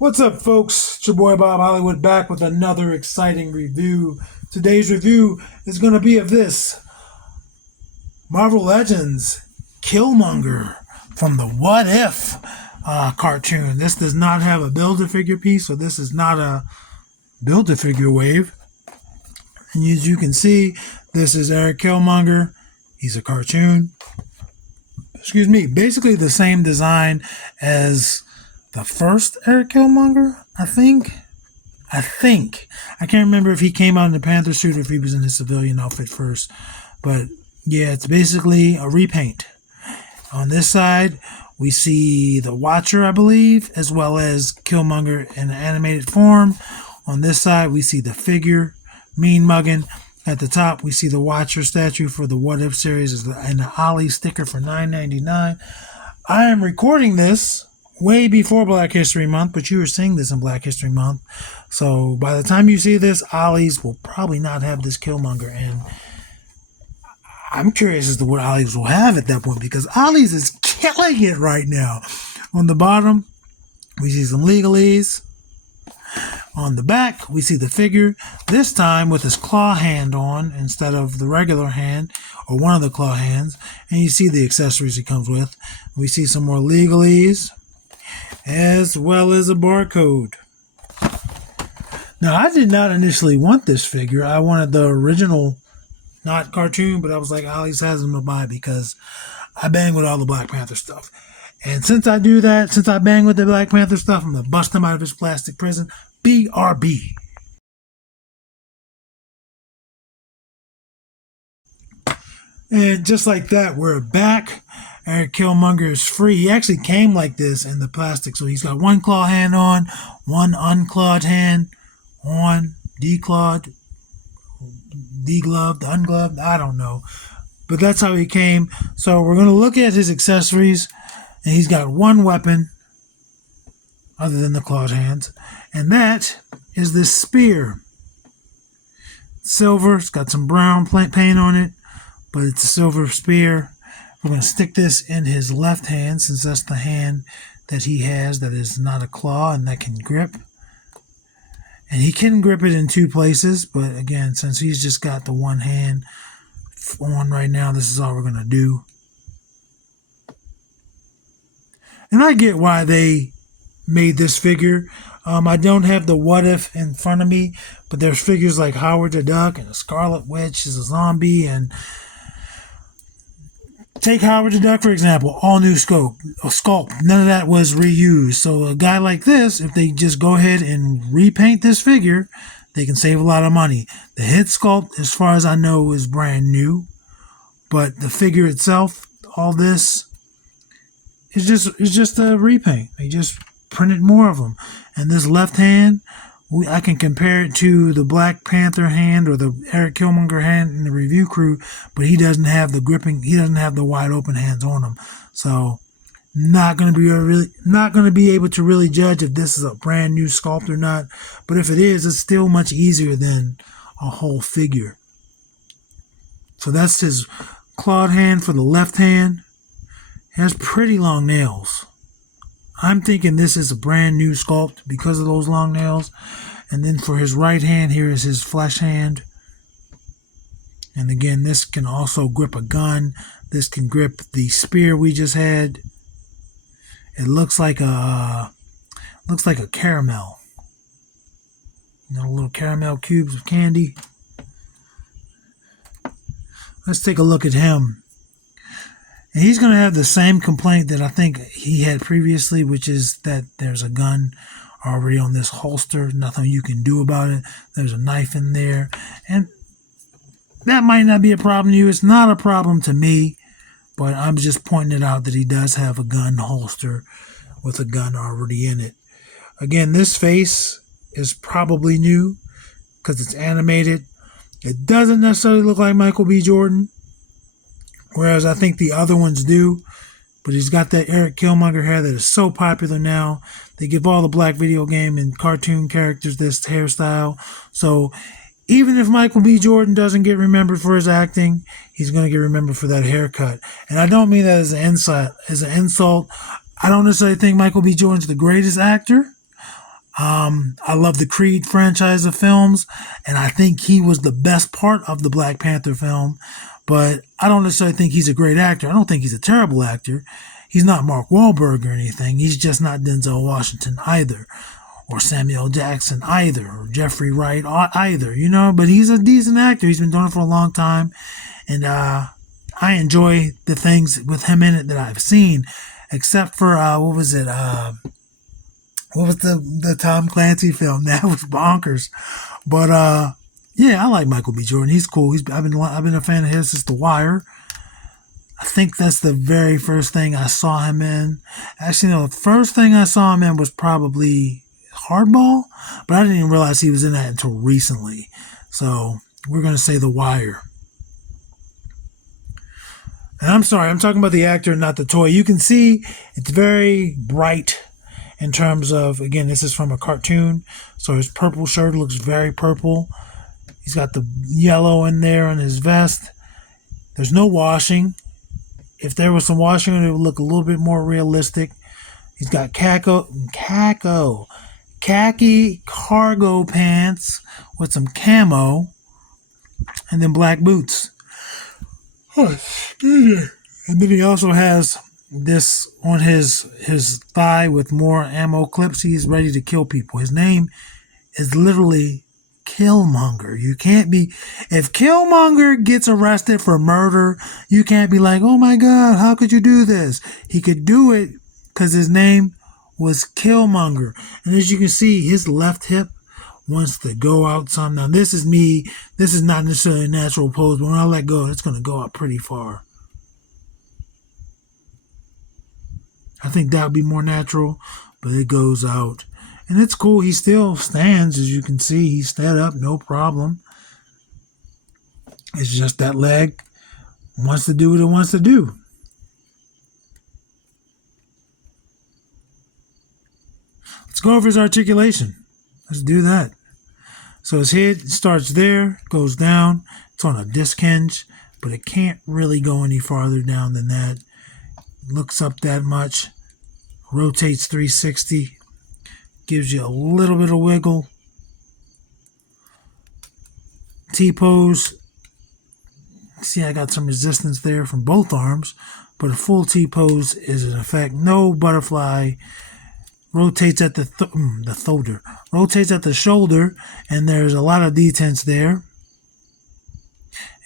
What's up, folks? It's your boy Bob Hollywood back with another exciting review. Today's review is going to be of this Marvel Legends Killmonger from the What If cartoon. This does not have a Build-A-Figure piece, so this is not a Build-A-Figure wave. And as you can see, this is Eric Killmonger. He's a cartoon. Excuse me, basically the same design as the first Eric Killmonger, I think. I can't remember if he came out in the Panther suit or if he was in his civilian outfit first. But yeah, it's basically a repaint. On this side, we see the Watcher, I believe, as well as Killmonger in an animated form. On this side, we see the figure, Mean Muggin. At the top, we see the Watcher statue for the What If series and the Ollie sticker for $9.99. I am recording this way before Black History Month, but you are seeing this in Black History Month. So by the time you see this, Ollie's will probably not have this Killmonger. And I'm curious as to what Ollie's will have at that point, because Ollie's is killing it right now. On the bottom, we see some legalese. On the back, we see the figure, this time with his claw hand on instead of the regular hand, or one of the claw hands. And you see the accessories he comes with. We see some more legalese, as well as a barcode. Now, I did not initially want this figure. I wanted the original, not cartoon, but I was like, Ollie's has them to buy because I bang with all the Black Panther stuff. And since I do that, since I bang with the Black Panther stuff, I'm going to bust him out of his plastic prison. BRB. And just like that, we're back. Eric Killmonger is free. He actually came like this in the plastic. So he's got one claw hand on, one unclawed hand on, declawed, degloved, ungloved, I don't know. But that's how he came. So we're going to look at his accessories. And he's got one weapon other than the clawed hands. And that is this spear. Silver. It's got some brown paint on it, but it's a silver spear. We're going to stick this in his left hand, since that's the hand that he has that is not a claw and that can grip. And he can grip it in two places, but again, since he's just got the one hand on right now, this is all we're going to do. And I get why they made this figure. I don't have the What If in front of me, but there's figures like Howard the Duck and a Scarlet Witch is a zombie. And take Howard the Duck, for example, all new sculpt. None of that was reused. So a guy like this, if they just go ahead and repaint this figure, they can save a lot of money. The head sculpt, as far as I know, is brand new. But the figure itself, all this, it's just a repaint. They just printed more of them. And this left hand, I can compare it to the Black Panther hand or the Eric Killmonger hand in the review crew, but he doesn't have the gripping. He doesn't have the wide open hands on him. So not going to be able to really judge if this is a brand new sculpt or not. But if it is, it's still much easier than a whole figure. So that's his clawed hand for the left hand. He has pretty long nails. I'm thinking this is a brand new sculpt because of those long nails. And then for his right hand, here is his flesh hand. And again, this can also grip a gun. This can grip the spear we just had. It looks like a caramel. You know, little caramel cubes of candy. Let's take a look at him. And he's going to have the same complaint that I think he had previously, which is that there's a gun already on this holster. Nothing you can do about it. There's a knife in there. And that might not be a problem to you. It's not a problem to me. But I'm just pointing it out that he does have a gun holster with a gun already in it. Again, this face is probably new because it's animated. It doesn't necessarily look like Michael B. Jordan, whereas I think the other ones do. But he's got that Eric Killmonger hair that is so popular now. They give all the black video game and cartoon characters this hairstyle. So even if Michael B. Jordan doesn't get remembered for his acting, he's going to get remembered for that haircut. And I don't mean that as an insult. I don't necessarily think Michael B. Jordan's the greatest actor. I love the Creed franchise of films, and I think he was the best part of the Black Panther film. But I don't necessarily think he's a great actor. I don't think he's a terrible actor. He's not Mark Wahlberg or anything. He's just not Denzel Washington either, or Samuel Jackson either, or Jeffrey Wright either, you know. But he's a decent actor. He's been doing it for a long time, and I enjoy the things with him in it that I've seen, except for what was it? What was the Tom Clancy film? That was bonkers. But yeah, I like Michael B. Jordan. He's cool. I've been a fan of his since The Wire. I think that's the very first thing I saw him in. Actually, no, the first thing I saw him in was probably Hardball, but I didn't even realize he was in that until recently. So we're gonna say The Wire. And I'm sorry, I'm talking about the actor, not the toy. You can see it's very bright in terms of, again, this is from a cartoon, so his purple shirt looks very purple. He's got the yellow in there on his vest. There's no washing. If there was some washing, it would look a little bit more realistic. He's got khaki cargo pants with some camo, and then black boots. Oh, and then he also has this on his thigh with more ammo clips. He's ready to kill people. His name is literally Killmonger. You can't be, if Killmonger gets arrested for murder, you can't be like, oh my God, how could you do this? He could do it because his name was Killmonger. And as you can see, his left hip wants to go out some. Now this is me. This is not necessarily a natural pose, but when I let go, it's going to go out pretty far. I think that would be more natural, but it goes out. And it's cool. He still stands, as you can see. He stood up, no problem. It's just that leg wants to do what it wants to do. Let's go over his articulation. Let's do that. So his head starts there, goes down. It's on a disc hinge, but it can't really go any farther down than that. Looks up that much, rotates 360, gives you a little bit of wiggle. T-pose. See, I got some resistance there from both arms, but a full T-pose is in effect. No butterfly. Rotates at rotates at the shoulder, and there's a lot of detents there.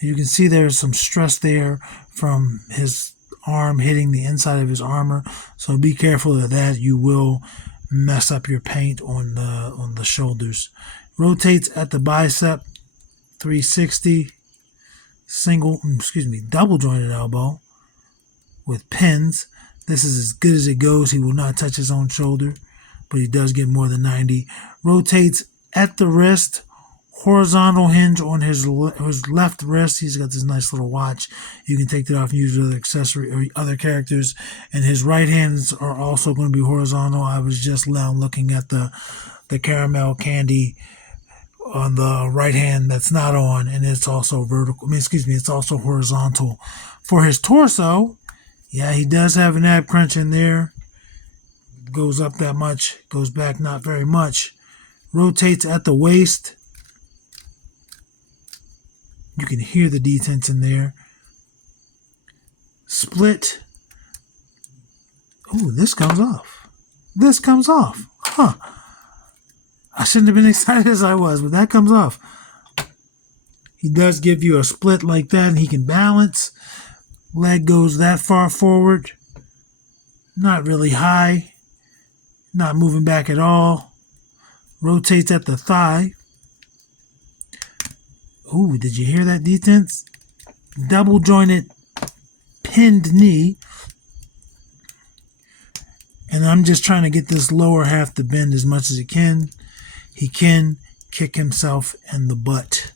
You can see there's some stress there from his arm hitting the inside of his armor, so be careful of that. You will mess up your paint on the shoulders. Rotates at the bicep, 360, double jointed elbow with pins. This is as good as it goes. He will not touch his own shoulder, but he does get more than 90. Rotates at the wrist, horizontal hinge on his left wrist. He's got this nice little watch. You can take that off and use other accessory or other characters. And his right hands are also going to be horizontal. I was just now looking at the caramel candy on the right hand that's not on, and it's also vertical. It's also horizontal. For his torso, yeah, he does have an ab crunch in there. Goes up that much, goes back not very much. Rotates at the waist. You can hear the detents in there. Split. Ooh, this comes off. This comes off. Huh. I shouldn't have been excited as I was, but that comes off. He does give you a split like that, and he can balance. Leg goes that far forward. Not really high. Not moving back at all. Rotates at the thigh. Ooh, did you hear that, detents? Double jointed, pinned knee. And I'm just trying to get this lower half to bend as much as it can. He can kick himself in the butt.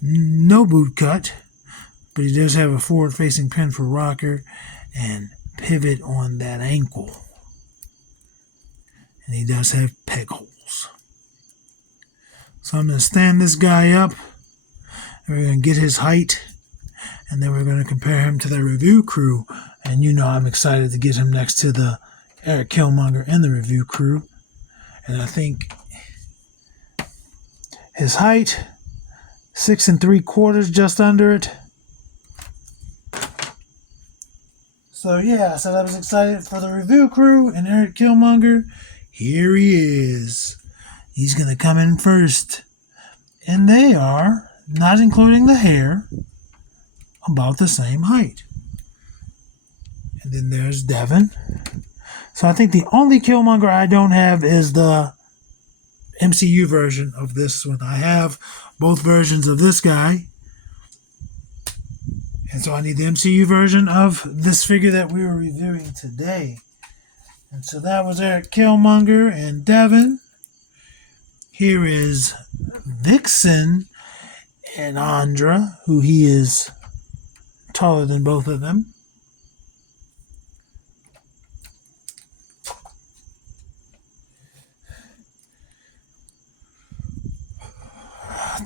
No boot cut, but he does have a forward-facing pin for rocker and pivot on that ankle. And he does have peg holes. So I'm going to stand this guy up, and we're going to get his height, And then we're going to compare him to the review crew. And you know I'm excited to get him next to the Eric Killmonger and the review crew. And I think his height, 6 3/4, just under it. So yeah, I said I was excited for the review crew and Eric Killmonger. Here he is. He's going to come in first. And they are, not including the hair, about the same height. And then there's Devin. So I think the only Killmonger I don't have is the MCU version of this one. I have both versions of this guy. And so I need the MCU version of this figure that we were reviewing today. And so that was Eric Killmonger and Devin. Here is Vixen and Andra, who he is taller than both of them.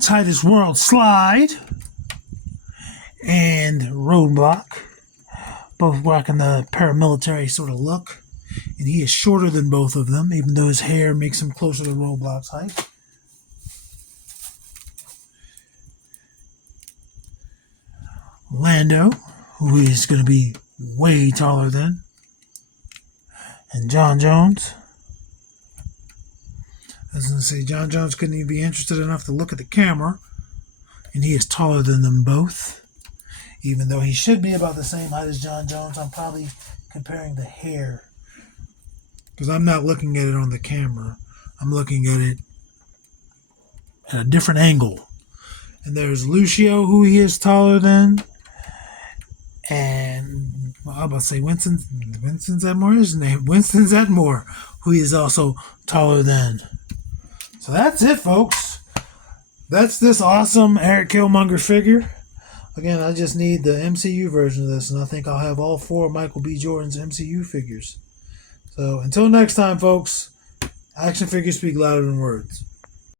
Titus World Slide and Roadblock, both rocking the paramilitary sort of look. And he is shorter than both of them, even though his hair makes him closer to Roadblock's height. Lando, who is going to be way taller than. And John Jones. I was going to say, John Jones couldn't even be interested enough to look at the camera. And he is taller than them both. Even though he should be about the same height as John Jones, I'm probably comparing the hair. Because I'm not looking at it on the camera. I'm looking at it at a different angle. And there's Lucio, who he is taller than. And well, I'm about to say Winston Zedmore is his name. Winston Zedmore, who he is also taller than. So that's it, folks. That's this awesome Eric Killmonger figure. Again, I just need the MCU version of this, and I think I'll have all 4 of Michael B. Jordan's MCU figures. So until next time, folks, action figures speak louder than words.